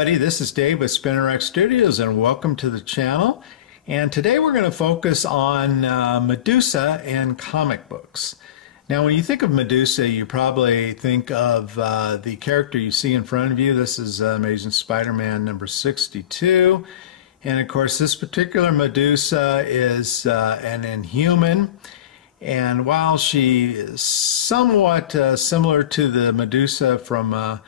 everybody, this is Dave with SpinnerX Studios and welcome to the channel. And today we're going to focus on Medusa and comic books. Now when you think of Medusa, you probably think of the character you see in front of you. This is Amazing Spider-Man number 62. And of course this particular Medusa is an Inhuman. And while she is somewhat similar to the Medusa from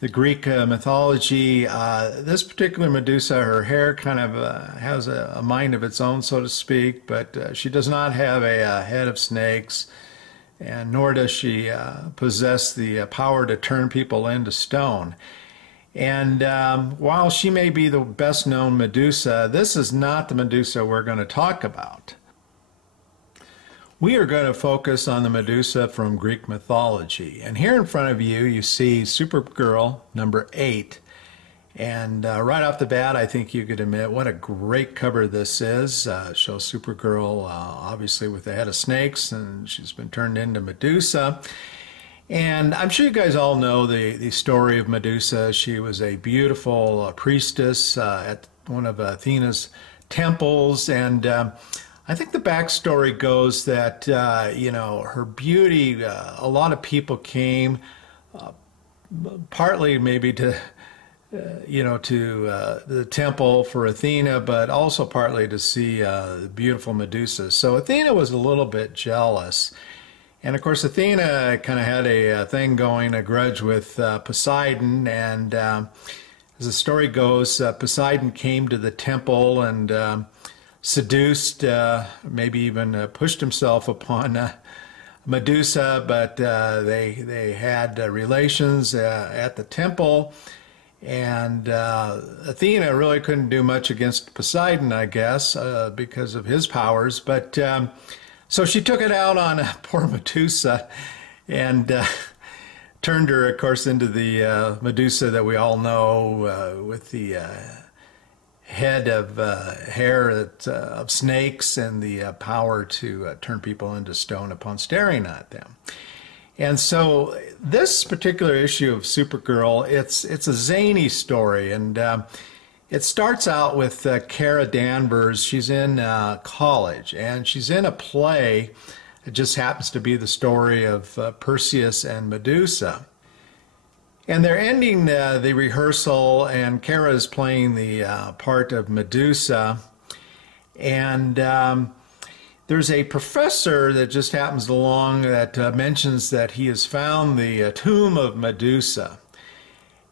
the Greek mythology, this particular Medusa, her hair kind of has a mind of its own, so to speak, but she does not have a head of snakes, and nor does she possess the power to turn people into stone. And while she may be the best known Medusa, this is not the Medusa we're going to talk about. We are going to focus on the Medusa from Greek mythology. And here in front of you, you see Supergirl number 8. And right off the bat, I think you could admit what a great cover this is. It shows Supergirl obviously with the head of snakes, and she's been turned into Medusa. And I'm sure you guys all know the story of Medusa. She was a beautiful priestess at one of Athena's temples, and I think the backstory goes that, you know, her beauty, a lot of people came partly maybe to, you know, to the temple for Athena, but also partly to see the beautiful Medusa. So Athena was a little bit jealous. And of course, Athena kind of had a thing going, a grudge with Poseidon. And as the story goes, Poseidon came to the temple and seduced, maybe even pushed himself upon Medusa, but they had relations at the temple, and Athena really couldn't do much against Poseidon, I guess, because of his powers, but so she took it out on poor Medusa and turned her, of course, into the Medusa that we all know, with the head of hair of snakes and the power to turn people into stone upon staring at them. And so this particular issue of Supergirl, it's a zany story, and it starts out with Kara Danvers. She's in college, and she's in a play. It just happens to be the story of Perseus and Medusa. And they're ending the rehearsal, and Kara is playing the part of Medusa. And there's a professor that just happens along that mentions that he has found the tomb of Medusa.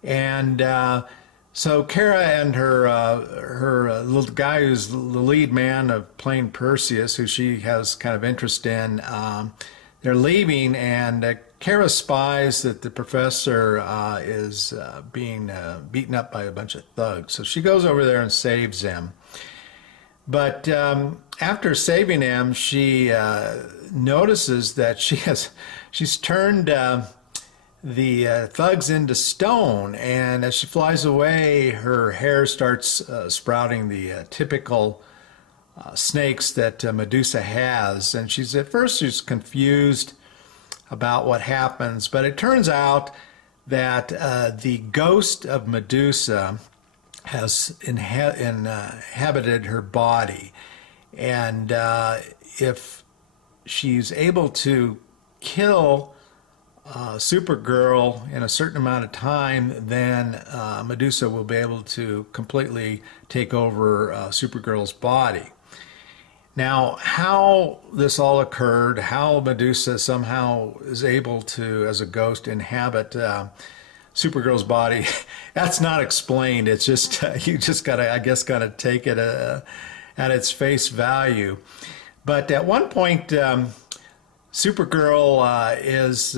And so Kara and her little guy who's the lead man of playing Perseus, who she has kind of interest in, they're leaving, and Kara spies that the professor is being beaten up by a bunch of thugs. So she goes over there and saves him. But after saving him, she notices that she's turned the thugs into stone. And as she flies away, her hair starts sprouting the typical snakes that Medusa has. And at first she's confused about what happens, but it turns out that the ghost of Medusa has inhabited her body, and if she's able to kill Supergirl in a certain amount of time, then Medusa will be able to completely take over Supergirl's body. Now, how this all occurred, how Medusa somehow is able to, as a ghost, inhabit Supergirl's body, that's not explained. It's just, you just gotta, I guess, gotta take it at its face value. But at one point, Supergirl is,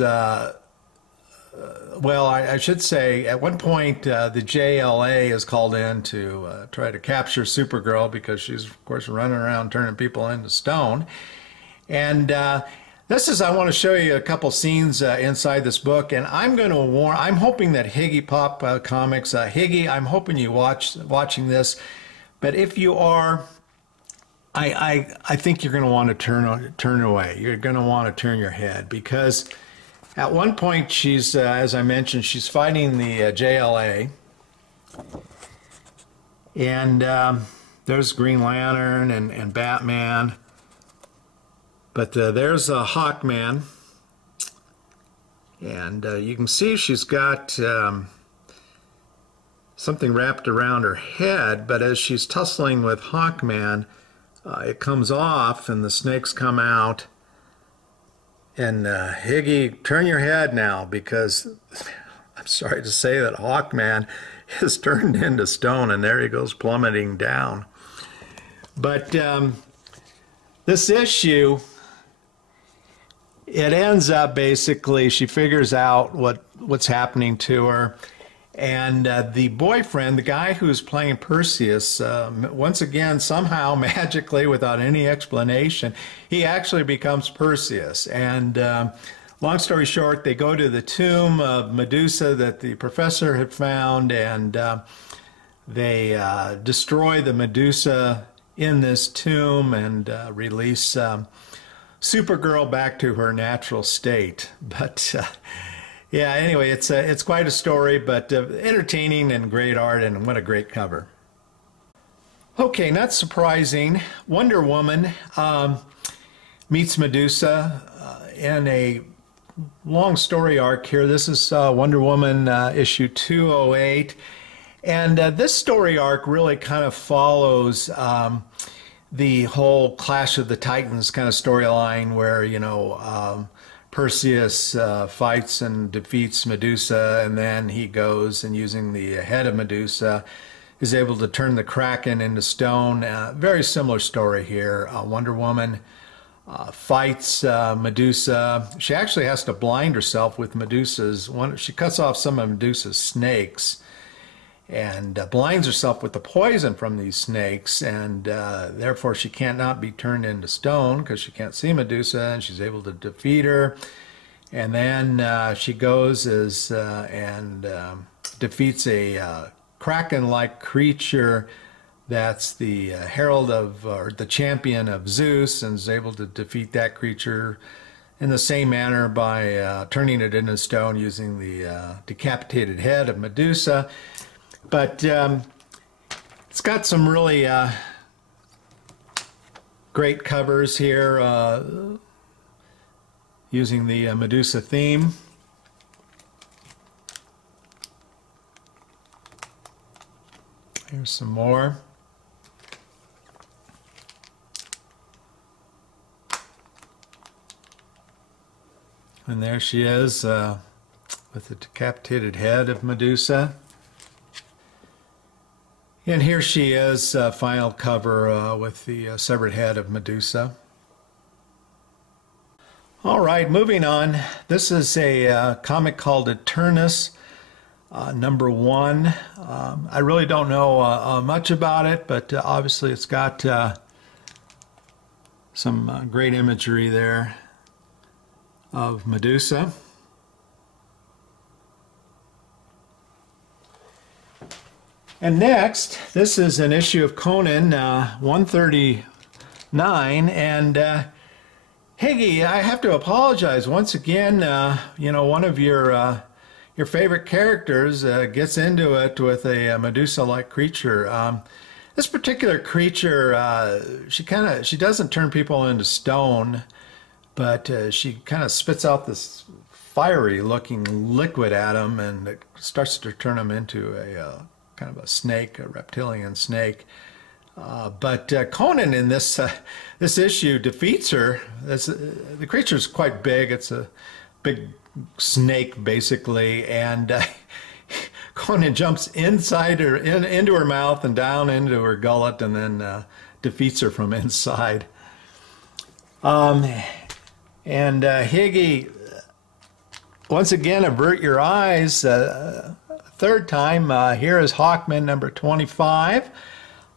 well, I should say, at one point, the JLA is called in to try to capture Supergirl because she's, of course, running around turning people into stone. And I want to show you a couple scenes inside this book, and I'm going to warn, I'm hoping that Higgy Pop Comics, Higgy, I'm hoping you watching this, but if you are, I think you're going to want to turn away. You're going to want to turn your head, because at one point she's, as I mentioned, she's fighting the JLA, And there's Green Lantern and Batman. But there's Hawkman. And you can see she's got something wrapped around her head, but as she's tussling with Hawkman, it comes off and the snakes come out. And Higgy, turn your head now, because I'm sorry to say that Hawkman is turned into stone, and there he goes plummeting down. But this issue, it ends up basically, she figures out what's happening to her. And the boyfriend, the guy who's playing Perseus, once again, somehow, magically, without any explanation, he actually becomes Perseus. And long story short, they go to the tomb of Medusa that the professor had found, and they destroy the Medusa in this tomb and release Supergirl back to her natural state. But yeah, anyway, it's quite a story, but entertaining and great art, and what a great cover. Okay, not surprising, Wonder Woman meets Medusa in a long story arc here. This is Wonder Woman issue 208, and this story arc really kind of follows the whole Clash of the Titans kind of storyline where, you know, Perseus fights and defeats Medusa, and then he goes and, using the head of Medusa, is able to turn the Kraken into stone. Very similar story here. Wonder Woman fights Medusa. She actually has to blind herself with Medusa's one. She cuts off some of Medusa's snakes and blinds herself with the poison from these snakes, and therefore she cannot be turned into stone because she can't see Medusa, and she's able to defeat her. And then she goes and defeats a Kraken-like creature that's the herald of, or the champion of Zeus, and is able to defeat that creature in the same manner by turning it into stone using the decapitated head of Medusa. But it's got some really great covers here using the Medusa theme. Here's some more. And there she is with the decapitated head of Medusa. And here she is, final cover with the severed head of Medusa. All right, moving on. This is a comic called Eternus, #1. I really don't know much about it, but obviously it's got some great imagery there of Medusa. And next, this is an issue of Conan, 139, and Higgy, I have to apologize once again. You know, one of your favorite characters gets into it with a Medusa-like creature. This particular creature, she doesn't turn people into stone, but she kind of spits out this fiery-looking liquid at them, and it starts to turn them into a kind of a snake, a reptilian snake. But Conan in this issue defeats her. The creature is quite big. It's a big snake, basically, and Conan jumps inside her, into her mouth and down into her gullet, and then defeats her from inside. And Higgy, once again, avert your eyes. Third time, here is Hawkman #25.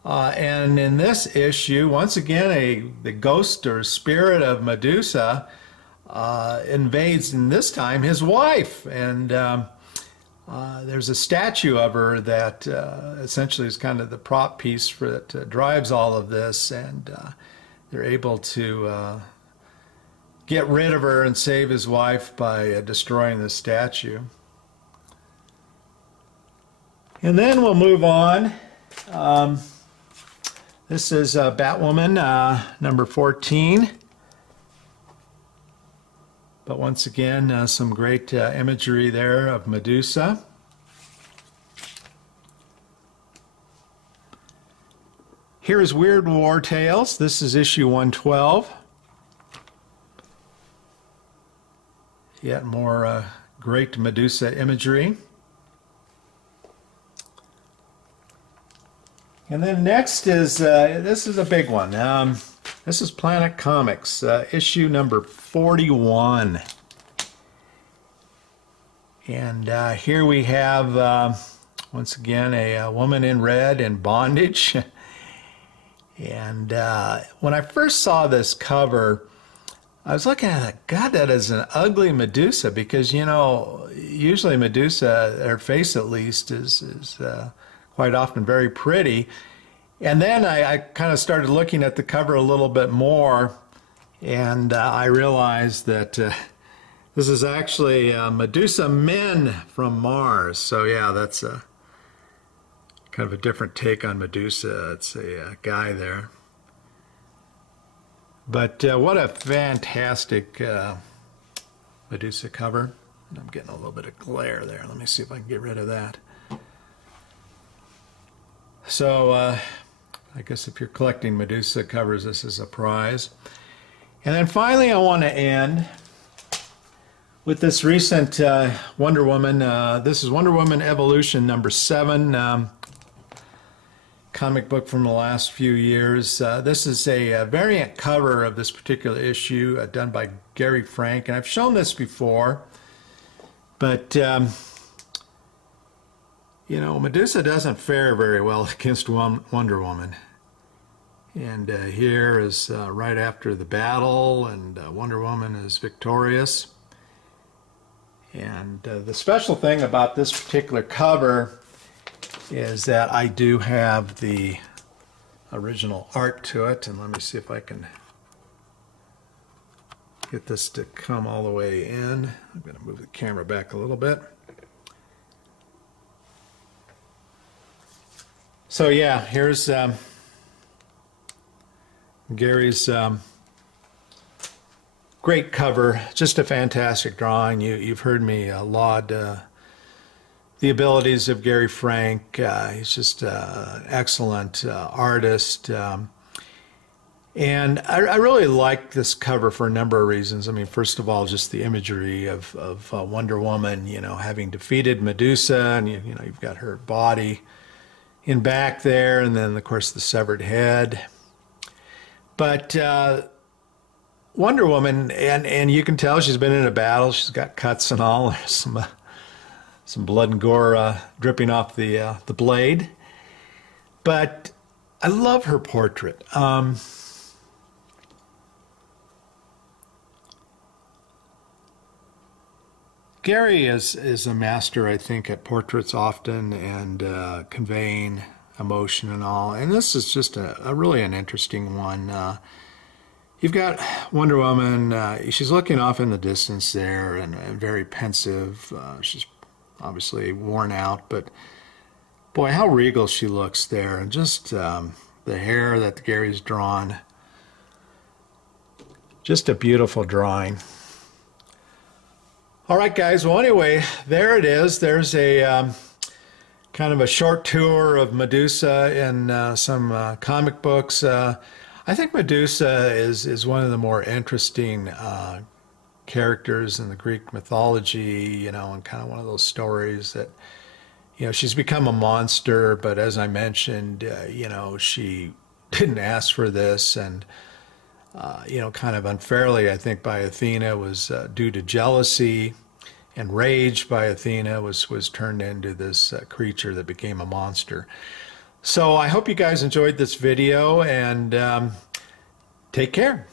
And in this issue, once again, the ghost or spirit of Medusa invades, and this time, his wife. And there's a statue of her that essentially is kind of the prop piece that drives all of this. And they're able to get rid of her and save his wife by destroying the statue. And then we'll move on. This is Batwoman number 14. But once again, some great imagery there of Medusa. Here is Weird War Tales. This is issue 112. Yet more great Medusa imagery. And then next is, this is a big one. This is Planet Comics, issue number 41. And here we have, once again, a woman in red in bondage. And when I first saw this cover, I was looking at it, God, that is an ugly Medusa, because, you know, usually Medusa, her face at least, is quite often very pretty. And then I kind of started looking at the cover a little bit more, and I realized that this is actually Medusa Men from Mars. So yeah, that's a kind of a different take on Medusa. It's a guy there. But what a fantastic Medusa cover. I'm getting a little bit of glare there. Let me see if I can get rid of that. So I guess if you're collecting Medusa covers, this is a prize. And then finally, I want to end with this recent Wonder Woman. This is Wonder Woman Evolution number 7. Comic book from the last few years. This is a variant cover of this particular issue done by Gary Frank, and I've shown this before, but you know, Medusa doesn't fare very well against Wonder Woman. And here is right after the battle, and Wonder Woman is victorious. And the special thing about this particular cover is that I do have the original art to it, and let me see if I can get this to come all the way in. I'm going to move the camera back a little bit. So yeah, here's Gary's great cover, just a fantastic drawing. You've heard me laud the abilities of Gary Frank. He's just an excellent artist. And I really like this cover for a number of reasons. I mean, first of all, just the imagery of Wonder Woman, you know, having defeated Medusa, and you know, you've got her body in back there, and then, of course, the severed head. But Wonder Woman, and you can tell she's been in a battle. She's got cuts and all. There's some blood and gore dripping off the blade. But I love her portrait. Gary is a master, I think, at portraits often, and conveying emotion and all. And this is just a really an interesting one. You've got Wonder Woman. She's looking off in the distance there, and very pensive. She's obviously worn out, but boy, how regal she looks there. And just the hair that Gary's drawn. Just a beautiful drawing. All right, guys. Well, anyway, there it is. There's a kind of a short tour of Medusa in some comic books. I think Medusa is one of the more interesting characters in the Greek mythology, you know, and kind of one of those stories that, you know, she's become a monster, but as I mentioned, you know, she didn't ask for this, and you know, kind of unfairly, I think, by Athena, was due to jealousy and rage by Athena, was turned into this creature that became a monster. So I hope you guys enjoyed this video, and take care.